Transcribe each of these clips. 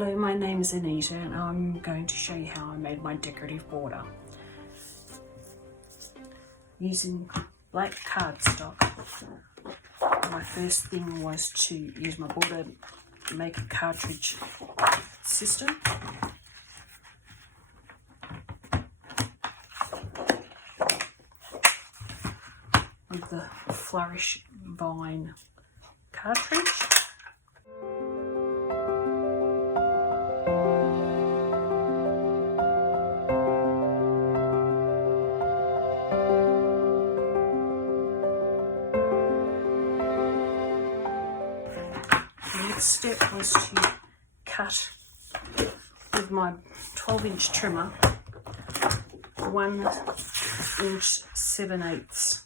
Hello, my name is Anita and I'm going to show you how I made my decorative border. Using black cardstock, my first thing was to use my border to make a cartridge system. With the Flourish Vine cartridge. The next step was to cut with my 12-inch trimmer 1 inch 7/8.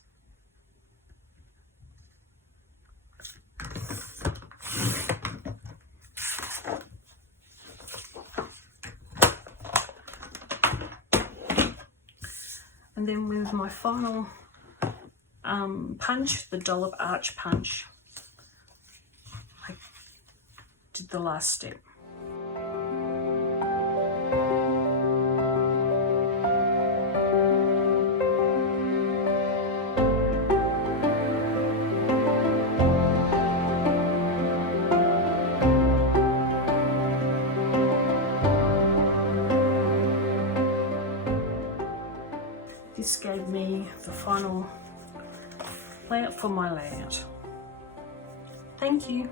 And then with my final punch, the dollop arch punch, I did the last step. This gave me the final layout for my layout. Thank you.